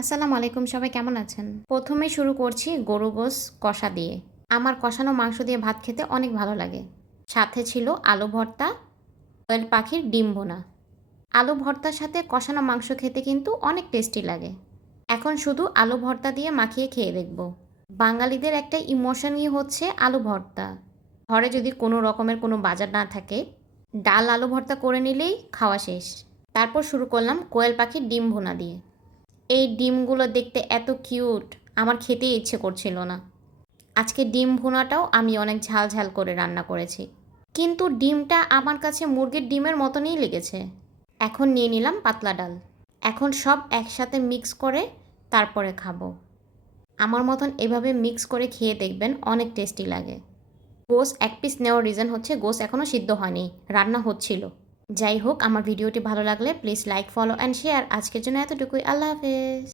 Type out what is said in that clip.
আসসালামু আলাইকুম, সবাই কেমন আছেন? প্রথমেই শুরু করছি গরু গোস কষা দিয়ে। আমার কষানো মাংস দিয়ে ভাত খেতে অনেক ভালো লাগে। সাথে ছিল আলু ভর্তা, কোয়েল পাখির ডিম ভুনা। আলু ভর্তার সাথে কষানো মাংস খেতে কিন্তু অনেক টেস্টি লাগে। এখন শুধু আলু ভর্তা দিয়ে মাখিয়ে খেয়ে দেখব। বাঙালিদের একটা ইমোশনই হচ্ছে আলু ভর্তা। ঘরে যদি কোনো রকমের কোনো বাজার না থাকে, ডাল আলু ভর্তা করে নিলেই খাওয়া শেষ। তারপর শুরু করলাম কোয়েল পাখির ডিম ভুনা দিয়ে। এই ডিমগুলো দেখতে এত কিউট, আমার খেতেই ইচ্ছে করছিল না। আজকে ডিম ভুনাটাও আমি অনেক ঝাল ঝাল করে রান্না করেছি, কিন্তু ডিমটা আমার কাছে মুরগির ডিমের মতনই লেগেছে। এখন নিয়ে নিলাম পাতলা ডাল। এখন সব একসাথে মিক্স করে তারপরে খাবো। আমার মতন এভাবে মিক্স করে খেয়ে দেখবেন, অনেক টেস্টি লাগে। গোস এক পিস নেওয়ার রিজন হচ্ছে গোস এখনও সিদ্ধ হয়নি, রান্না হচ্ছিল। যাই হোক, আমার ভিডিওটি ভালো লাগলে please like, follow and share. আজকের জন্য এতটুকুই। আল্লাহ হাফেজ।